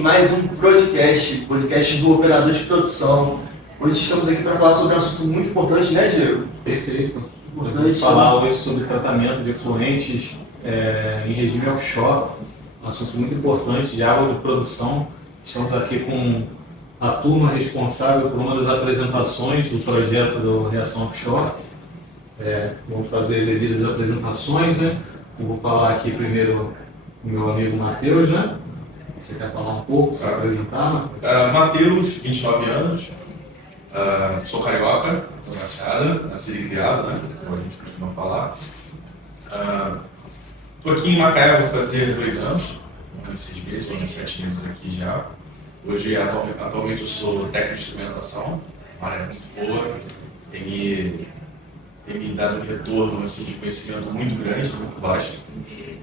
mais um podcast do Operador de Produção. Hoje estamos aqui para falar sobre um assunto muito importante, né, Diego? Perfeito. Vamos falar hoje sobre tratamento de efluentes em regime offshore, um assunto muito importante de água de produção. Estamos aqui com a turma responsável por uma das apresentações do projeto do Reação Offshore. Vamos fazer devidas apresentações, né? Eu vou falar aqui primeiro com o meu amigo Matheus, né? Você quer falar um pouco, se apresentar? Matheus, 29 anos, sou carioca, estou na Baixada, nascido e criado, né? Como a gente costuma falar. Estou aqui em Macaé, vou fazer 2 anos, 1 ano e 6 meses, 1 ano e 7 meses aqui já. Hoje, atualmente, eu sou técnico de instrumentação, uma área muito boa, tem me dado um retorno assim, de conhecimento muito grande, muito vasto.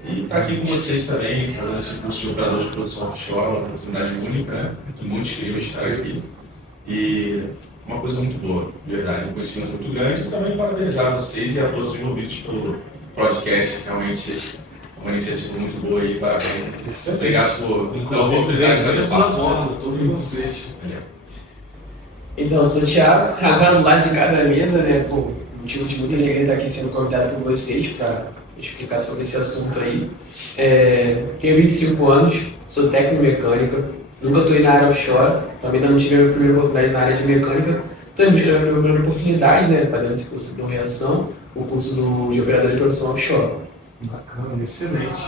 E estar aqui com vocês também, fazendo esse curso de operador de produção offshore, uma oportunidade única, né? Que muitos queriam estar aqui. E uma coisa muito boa, de verdade, um conhecimento muito grande. E também parabenizar vocês e a todos os envolvidos pelo podcast, realmente uma iniciativa muito boa e parabéns. Obrigado pela oportunidade de fazer parte. Todos vocês. Então, eu sou o Thiago, agora do lado de cada mesa, né? Pô, motivo de muita alegria estar aqui sendo convidado por vocês para explicar sobre esse assunto aí. Tenho 25 anos, sou técnico em mecânica, nunca estou na área offshore, também não tive a minha primeira oportunidade na área de mecânica. Estou buscando a minha primeira oportunidade, né? Fazendo esse curso de reação, o curso de operador de produção offshore. Bacana, excelente.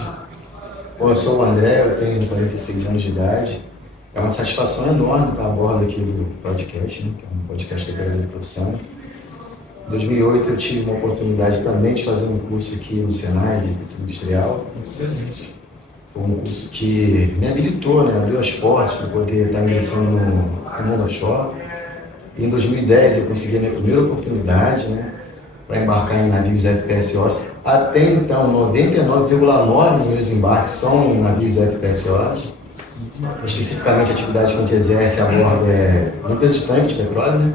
Bom, eu sou o André, eu tenho 46 anos de idade. É uma satisfação enorme estar a bordo aqui do podcast, né? Que é um podcast de operador de produção. Em 2008 eu tive uma oportunidade também de fazer um curso aqui no Senai de Agricultura Industrial. Excelente. Foi um curso que me habilitou, né? Abriu as portas para poder estar ingressando no mundo offshore. E em 2010 eu consegui a minha primeira oportunidade, né? Para embarcar em navios FPSOs. Até então, 99,9% dos meus embarques são em navios FPSOs. Especificamente a atividade que a gente exerce a bordo é limpeza de tanque de petróleo, né?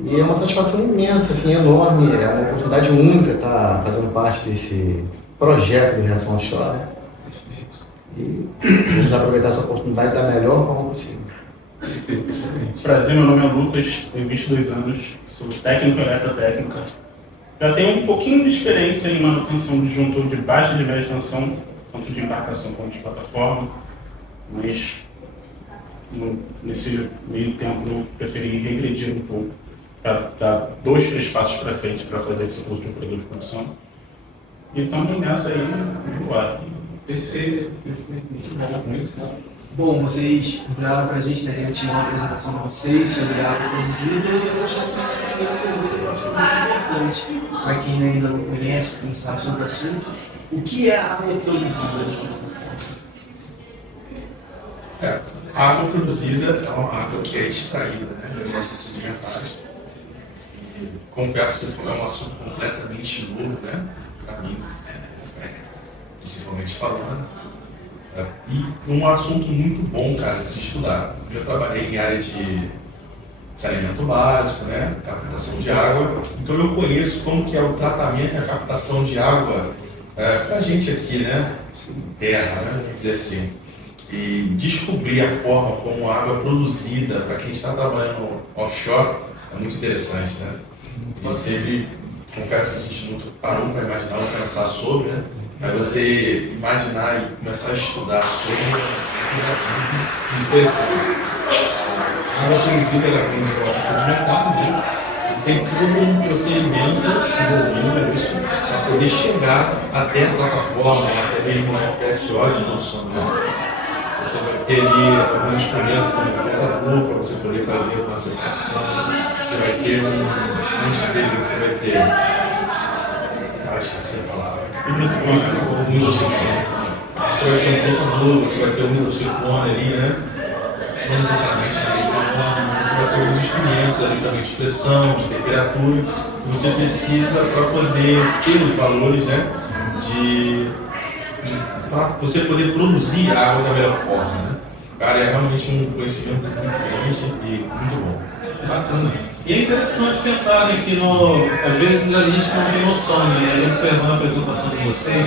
E é uma satisfação imensa, assim, enorme, é uma oportunidade única estar fazendo parte desse projeto de reação offshore, né? E vamos aproveitar essa oportunidade da melhor forma possível. Perfeito, excelente. Prazer, meu nome é Lucas, tenho 22 anos, sou técnico em eletrotécnica. Já tenho um pouquinho de experiência em manutenção de disjuntor de baixa e de média tensão, tanto de embarcação quanto de plataforma, mas nesse meio tempo eu preferi regredir um pouco, para dar 2, 3 passos para frente para fazer esse curso de operador de produção. E estamos nessa aí, agora. Perfeito, muito bom. Bom, vocês entraram para a gente, né? A gente tinha uma apresentação para vocês sobre a água produzida e eu gostaria de fazer uma primeira pergunta que eu acho muito importante para quem ainda não conhece, quem sabe sobre o assunto. O que é a água produzida? A água produzida é uma água que é extraída, né, das nossas sedimentares. E confesso que é um assunto completamente novo, né, para mim, principalmente falando. E um assunto muito bom, cara, de se estudar. Eu já trabalhei em áreas de saneamento básico, né, captação de água. Então eu conheço como que é o tratamento e a captação de água para a gente aqui, né, terra, né, vamos dizer assim. E descobrir a forma como a água é produzida para quem está trabalhando offshore é muito interessante, né? E sempre, confesso que a gente nunca parou para imaginar ou pensar sobre, né? Mas você imaginar e começar a estudar sobre é interessante. A água produzida ela tem um processo sedimentar, né? Tem todo um procedimento envolvido nisso para poder chegar até a plataforma, até mesmo a FPSO de produção, né? Você vai ter ali alguns instrumentos como fretador para você poder fazer uma separação. Você vai ter antes dele você vai ter, esqueci a palavra, hidrociclone. Você vai ter um fretador, você vai ter um hidrociclone ali, né? Não necessariamente na mesma forma, você vai ter alguns instrumentos ali também de pressão, de temperatura, que você precisa para poder ter os valores, né? Para você poder produzir a água da melhor forma, né? Cara, é realmente um conhecimento muito grande e muito bom. Bacana. E é interessante pensar, né, que às vezes a gente não tem noção, né? A gente observando a apresentação de vocês,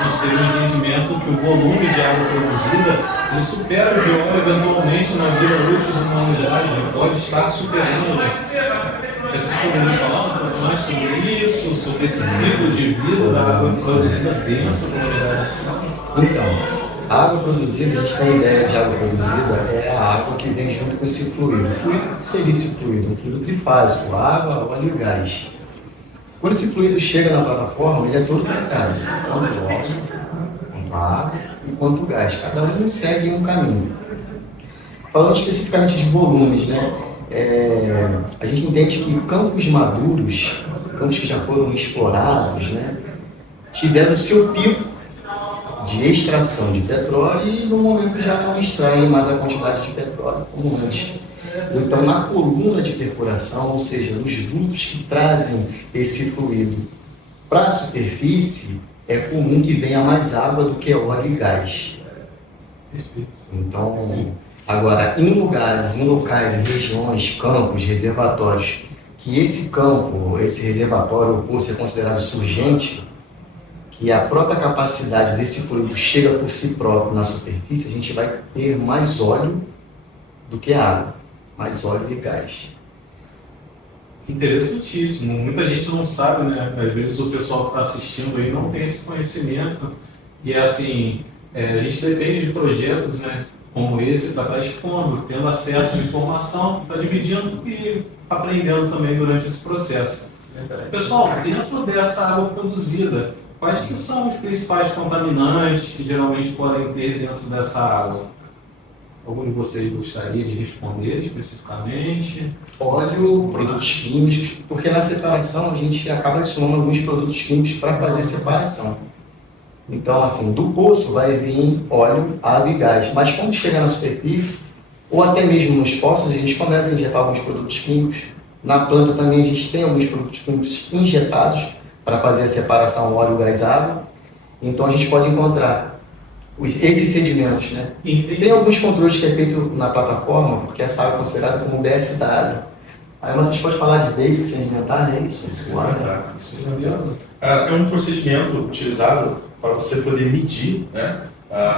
a gente teve um entendimento que o volume de água produzida ele supera o de óleo eventualmente na vida útil de uma unidade, pode estar superando. Vocês poderiam falar um pouco mais sobre isso, sobre esse ciclo de vida da água produzida dentro da unidade? Então, a água produzida, a gente tem a ideia de água produzida, é a água que vem junto com esse fluido. O fluido, o que seria esse fluido? Um fluido trifásico, água, óleo e gás. Quando esse fluido chega na plataforma, ele é todo tratado, tanto o óleo, quanto a água e quanto o gás. Cada um segue um caminho. Falando especificamente de volumes, né? A gente entende que campos maduros, campos que já foram explorados, né? Tiveram o seu pico de extração de petróleo e no momento já não extraem mais a quantidade de petróleo como antes. Então, na coluna de perfuração, ou seja, nos dutos que trazem esse fluido para a superfície, é comum que venha mais água do que óleo e gás. Então, agora, em lugares, em locais, em regiões, campos, reservatórios, que esse campo, esse reservatório ou poço é considerado surgente, que a própria capacidade desse fluido chega por si próprio na superfície, a gente vai ter mais óleo do que água, mais óleo e gás. Interessantíssimo. Muita gente não sabe, né? Às vezes o pessoal que está assistindo aí não tem esse conhecimento. E assim, a gente depende de projetos, né, como esse para estar expondo, tendo acesso à informação, está dividindo e aprendendo também durante esse processo. Pessoal, dentro dessa água produzida, quais que são os principais contaminantes que geralmente podem ter dentro dessa água? Algum de vocês gostaria de responder especificamente? Óleo, produtos químicos, porque na separação a gente acaba adicionando alguns produtos químicos para fazer separação. Então, assim, do poço vai vir óleo, água e gás, mas quando chega na superfície, ou até mesmo nos poços, a gente começa a injetar alguns produtos químicos. Na planta também a gente tem alguns produtos químicos injetados para fazer a separação óleo, gás, água. Então a gente pode encontrar esses sedimentos, né? Tem alguns controles que é feito na plataforma, porque essa água é considerada como BSW. Aí a gente pode falar de base sedimentar, né? Isso. É um procedimento utilizado para você poder medir, né,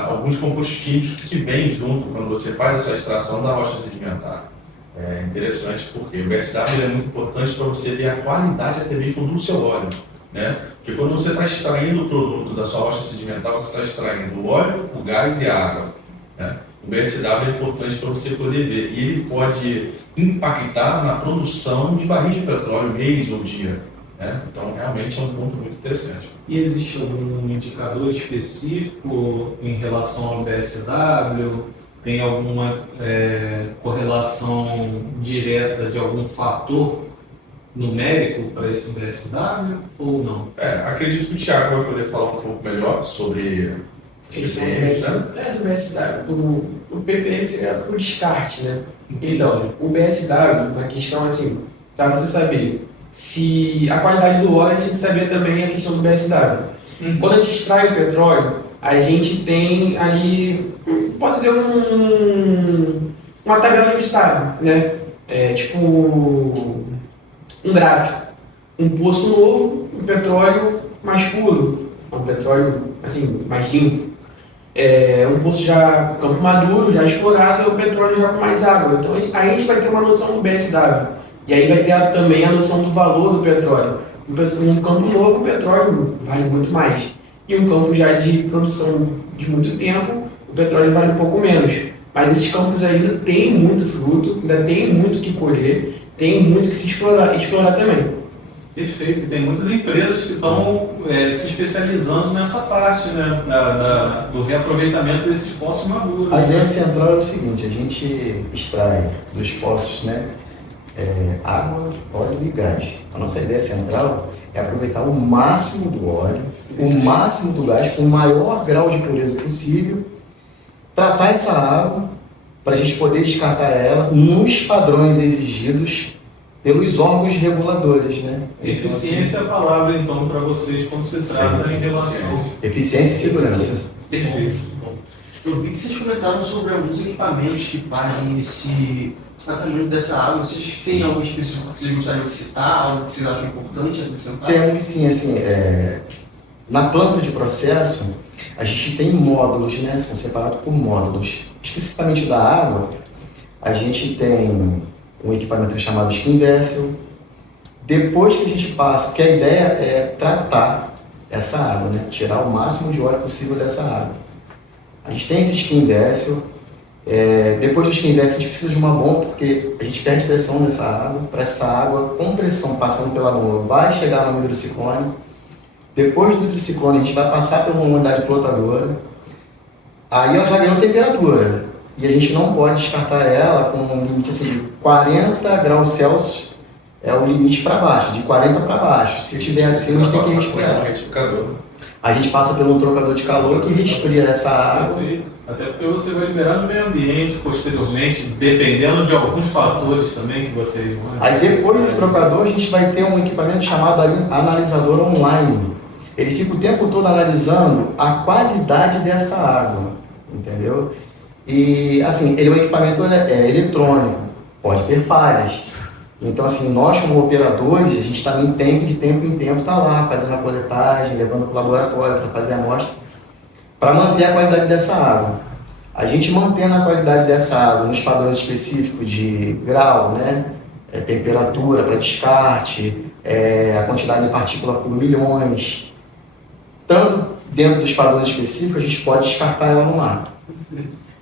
alguns compostos químicos que vêm junto quando você faz essa extração da rocha sedimentar. É interessante porque o BSW é muito importante para você ver a qualidade até mesmo do seu óleo, né? Porque quando você está extraindo o produto da sua rocha sedimentar, você está extraindo o óleo, o gás e a água, né? O BSW é importante para você poder ver e ele pode impactar na produção de barris de petróleo mês ou dia, né? Então realmente é um ponto muito interessante. E existe algum indicador específico em relação ao BSW? Tem alguma correlação direta de algum fator numérico para esse BSW ou não? Acredito que o Thiago vai poder falar um pouco melhor sobre ppm, né? Do BSW. O ppm seria por descarte, né? Então, o BSW, uma questão assim, para você saber se a qualidade do óleo, a gente tem que saber também a questão do BSW. Quando a gente extrai o petróleo, a gente tem ali, posso dizer, uma tabela que a gente sabe, né? Tipo um gráfico. Um poço novo, um petróleo mais puro, um petróleo assim, mais limpo. Um poço já campo maduro, já explorado, e um petróleo já com mais água. Então aí a gente vai ter uma noção do BSW. E aí vai ter também a noção do valor do petróleo. Um campo novo, o petróleo vale muito mais. E um campo já de produção de muito tempo, o petróleo vale um pouco menos. Mas esses campos ainda têm muito fruto, ainda tem muito que colher, tem muito que se explorar também. Perfeito, e tem muitas empresas que estão se especializando nessa parte, né, do reaproveitamento desses poços maduros. A ideia central é o seguinte, a gente extrai dos poços, né, água, óleo e gás. A nossa ideia central é aproveitar o máximo do óleo, o máximo do gás, com o maior grau de pureza possível, tratar essa água para a gente poder descartar ela nos padrões exigidos pelos órgãos reguladores, né? Eficiência é a palavra, então, para vocês quando se trata em relação... Eficiência e segurança. Perfeito. Bom, eu vi que vocês comentaram sobre alguns equipamentos que fazem esse tratamento dessa água. Vocês têm algum específico que vocês gostariam de citar, algo que vocês acham importante acrescentar? Temos sim, assim, Na planta de processo, a gente tem módulos, né? São separados por módulos. Especificamente da água, a gente tem um equipamento chamado Skin Vessel. Depois que a gente passa, que a ideia é tratar essa água, né? Tirar o máximo de óleo possível dessa água. A gente tem esse Skin Vessel. Depois do Skin Vessel, a gente precisa de uma bomba, porque a gente perde pressão nessa água. Para essa água, com pressão passando pela bomba, vai chegar no hidrociclone. Depois do hidrociclone, a gente vai passar por uma unidade flotadora. Aí ela já ganhou temperatura. E a gente não pode descartar ela com um limite assim, de 40 graus Celsius. É o limite para baixo, de 40 para baixo. Se tiver acima, a gente tem que resfriar. A gente passa pelo trocador de calor que resfria essa água. Perfeito. Até porque você vai liberar no meio ambiente posteriormente, dependendo de alguns fatores também que vocês vão. Aí depois desse trocador, a gente vai ter um equipamento chamado analisador online. Ele fica o tempo todo analisando a qualidade dessa água, entendeu? E assim, ele é um equipamento eletrônico, pode ter falhas. Então assim, nós como operadores, a gente também tem que de tempo em tempo estar lá, fazendo a coletagem, levando para o laboratório para fazer a amostra, para manter a qualidade dessa água. A gente mantendo a qualidade dessa água nos padrões específicos de grau, né? Temperatura para descarte, a quantidade de partícula por milhões. Tanto dentro dos padrões específicos, a gente pode descartar ela no mar.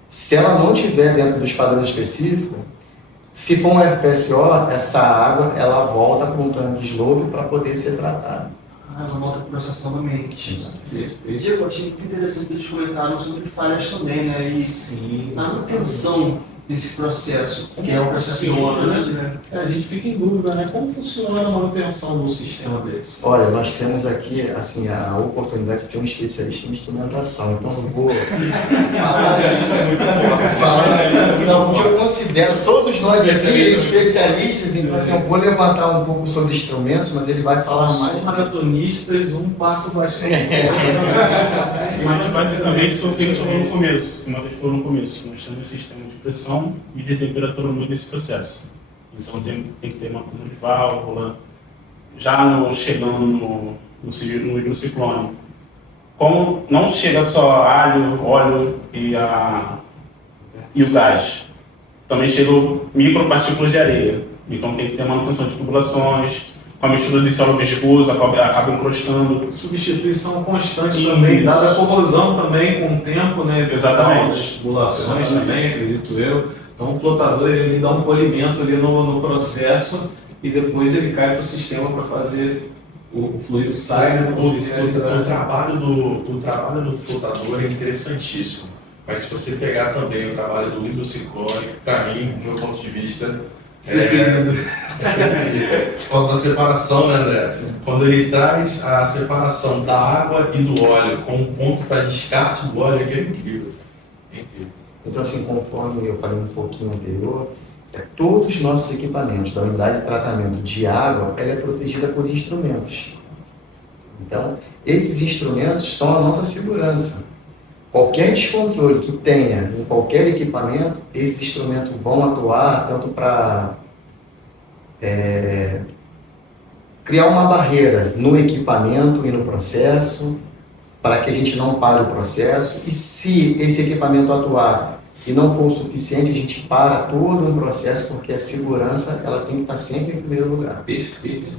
Se ela não estiver dentro dos padrões específicos, se for um FPSO, essa água ela volta para um tanque de slope para poder ser tratada. Ela volta para o processo novamente. Diego, eu achei muito interessante que eles comentaram sobre falhas também, né? E Sim. a manutenção desse processo, que é um processo grande, né? A gente fica em dúvida, né? Como funciona a manutenção do sistema desse? Olha, nós temos aqui assim, a oportunidade de ter um especialista em instrumentação, então eu vou Não, porque eu considero todos nós aqui especialistas, então assim, eu vou levantar um pouco sobre instrumentos, mas ele vai falar São mais. maratonistas, um passo bastante. Mas basicamente isso que a gente falou no começo, que nós falou no começo, nós temos um sistema de pressão e de temperatura muito nesse processo. Então tem que ter uma coisa de válvula, já chegando no hidrociclone. Como não chega só alho, óleo e o gás, também chegam micropartículas de areia. Então tem que ter manutenção de tubulações, com a mistura de solo viscoso, acaba encrostando. Substituição constante também, dada a corrosão também com o tempo, né? Exatamente. As tubulações também, acredito eu. Então o flotador ele dá um polimento ali no processo e depois ele cai para o sistema para fazer o fluido sair. O trabalho do flotador é interessantíssimo, mas se você pegar também o trabalho do hidrociclone, para mim, do meu ponto de vista, por causa da separação, né, André? Quando ele traz a separação da água e do óleo com um ponto para descarte do óleo, que é incrível. É incrível. Então, assim, conforme eu falei um pouquinho anterior, todos os nossos equipamentos da unidade de tratamento de água, ela é protegida por instrumentos. Então, esses instrumentos são a nossa segurança. Qualquer descontrole que tenha em qualquer equipamento, esses instrumentos vão atuar tanto para criar uma barreira no equipamento e no processo, para que a gente não pare o processo, e se esse equipamento atuar e não for o suficiente, a gente para todo um processo, porque a segurança ela tem que estar sempre em primeiro lugar. Perfeito.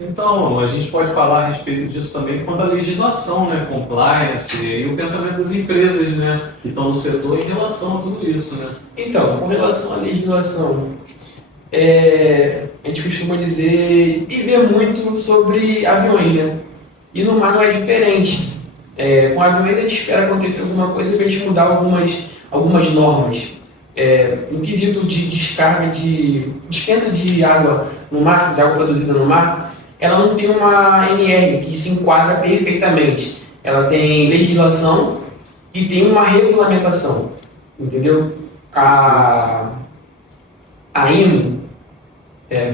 Então, a gente pode falar a respeito disso também quanto à legislação, né, compliance e o pensamento das empresas, né, que estão no setor em relação a tudo isso, né. Então, com relação à legislação, a gente costuma dizer e ver muito sobre aviões, né? E no mar não é diferente. Com aviões a gente espera acontecer alguma coisa para a gente mudar algumas normas. No quesito de descarga de dispensa de água no mar, de água produzida no mar, ela não tem uma NR que se enquadra perfeitamente. Ela tem legislação e tem uma regulamentação, entendeu? A IMO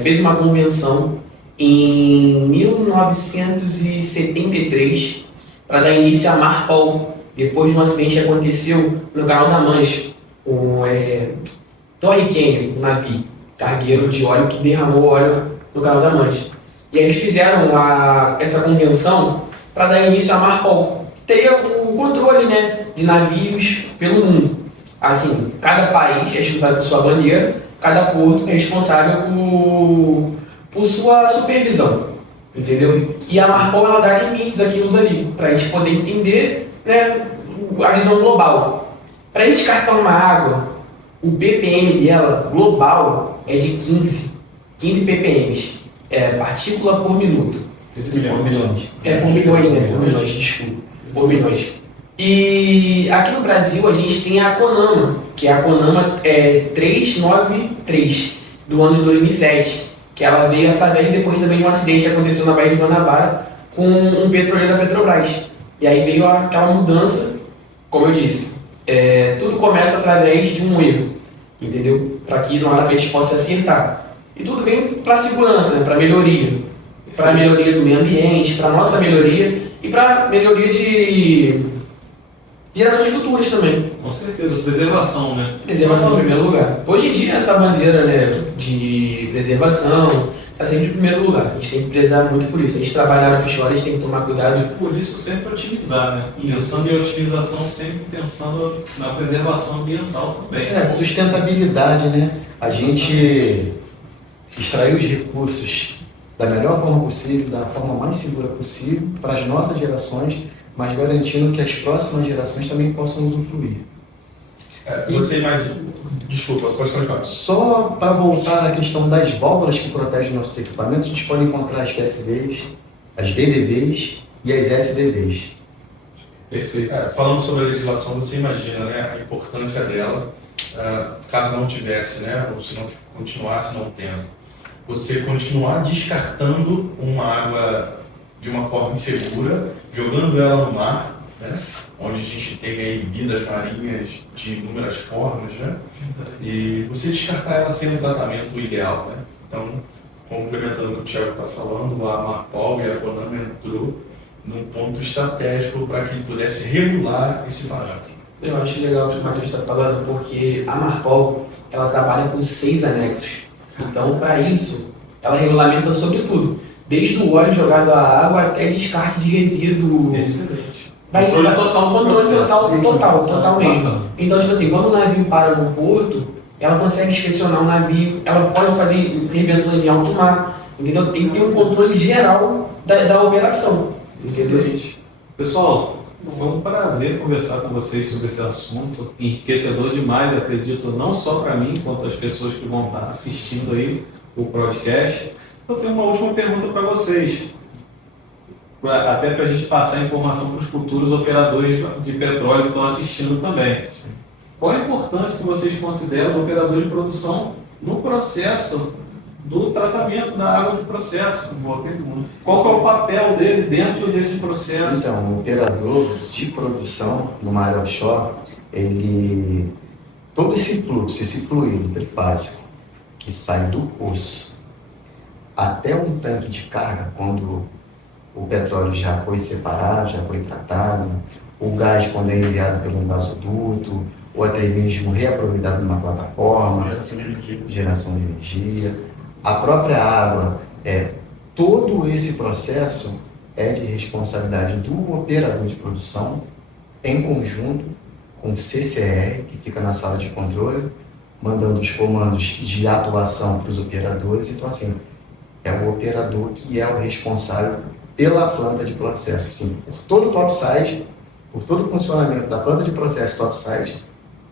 fez uma convenção em 1973 para dar início à Marpol, depois de um acidente que aconteceu no Canal da Mancha, com Torrey Canyon, um navio cargueiro de óleo que derramou óleo no Canal da Mancha. E aí eles fizeram essa convenção para dar início à Marpol. Teria o controle, né, de navios pelo mundo. Assim, cada país é responsável por sua bandeira, cada porto é responsável por sua supervisão, entendeu? E a Marpol, ela dá limites àquilo dali, para a gente poder entender, né, a visão global. Para a gente descartar uma água, o ppm dela, global, é de 15 ppm, partícula por minuto. Por milhões. Por milhões, né? Por milhões, desculpa. Por milhões. E aqui no Brasil a gente tem a CONAMA, que é a CONAMA 393, do ano de 2007, que ela veio através depois também de um acidente que aconteceu na Baía de Guanabara com um petroleiro da Petrobras. E aí veio aquela mudança, como eu disse, tudo começa através de um erro, entendeu? Para que na hora a gente possa acertar. E tudo vem para a segurança, né? Para a melhoria do meio ambiente, para a nossa melhoria e para a melhoria de gerações futuras também. Com certeza, preservação, né? Preservação em primeiro lugar. Hoje em dia, essa bandeira, né, de preservação está sempre em primeiro lugar. A gente tem que prezar muito por isso. A gente trabalhar na Fish Oil, a gente tem que tomar cuidado. Por isso, sempre otimizar, né? Pensando em otimização, sempre pensando na preservação ambiental também. Sustentabilidade, né? A gente extrair os recursos da melhor forma possível, da forma mais segura possível para as nossas gerações, mas garantindo que as próximas gerações também possam usufruir. Você imagina... Desculpa, pode continuar. Só para voltar à questão das válvulas que protegem nossos equipamentos, a gente pode encontrar as PSVs, as BDVs e as SDVs. Perfeito. Falando sobre a legislação, você imagina, né, a importância dela, caso não tivesse, né, ou se não continuasse não tendo. Você continuar descartando uma água de uma forma insegura, jogando ela no mar, né? Onde a gente tem aí vidas marinhas de inúmeras formas, né? E você descartar ela sem um tratamento ideal, né? Então, complementando o que o Thiago está falando, a Marpol e a CONAMA entrou num ponto estratégico para que ele pudesse regular esse parâmetro. Eu acho legal o que o Matheus está falando, porque a Marpol, ela trabalha com 6 anexos. Então, para isso, ela regulamenta sobre tudo, desde o óleo jogado à água até descarte de resíduo. Excelente. Controle total total mesmo. Então, tipo assim, quando o navio para num porto, ela consegue inspecionar o navio, ela pode fazer intervenções em alto mar, entendeu? Tem que ter um controle geral da operação. Excelente. Pessoal, foi um prazer conversar com vocês sobre esse assunto, enriquecedor demais, acredito, não só para mim, quanto as pessoas que vão estar assistindo aí o podcast. Eu tenho uma última pergunta para vocês, até para a gente passar a informação para os futuros operadores de petróleo que estão assistindo também. Qual a importância que vocês consideram do operador de produção no processo do tratamento da água de processo? Boa pergunta. Qual que é o papel dele dentro desse processo? Então, o operador de produção numa área offshore, todo esse fluxo, esse fluido trifásico que sai do poço até um tanque de carga, quando o petróleo já foi separado, já foi tratado, o gás quando é enviado pelo gasoduto, ou até mesmo reaproveitado numa plataforma, geração de energia, a própria água, todo esse processo é de responsabilidade do operador de produção, em conjunto com o CCR, que fica na sala de controle, mandando os comandos de atuação para os operadores. Então, assim, é o operador que é o responsável pela planta de processo. Assim, por todo o topside, por todo o funcionamento da planta de processo topside,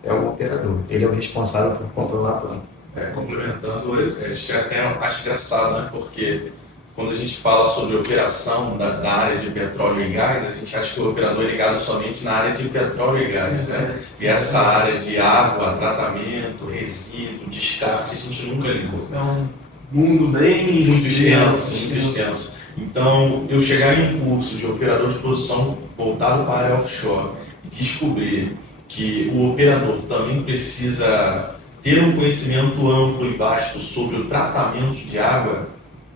é o operador. Ele é o responsável por controlar a planta. Complementando, a gente até acha engraçado, né? Porque quando a gente fala sobre operação da área de petróleo e gás, a gente acha que o operador é ligado somente na área de petróleo e gás, né? E essa área de água, tratamento, resíduo, descarte, a gente nunca ligou. É um mundo bem Muito extenso. Então, eu chegar em um curso de operador de produção voltado para a área offshore e descobrir que o operador também precisa ter um conhecimento amplo e vasto sobre o tratamento de água,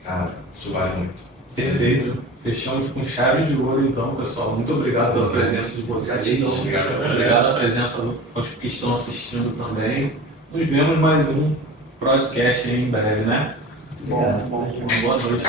cara, isso vale muito. Perfeito. Fechamos com chave de ouro, então, pessoal. Muito obrigado pela presença de vocês. Obrigado pela presença dos que estão assistindo também. Nos vemos mais um podcast aí em breve, né? Obrigado. Boa noite.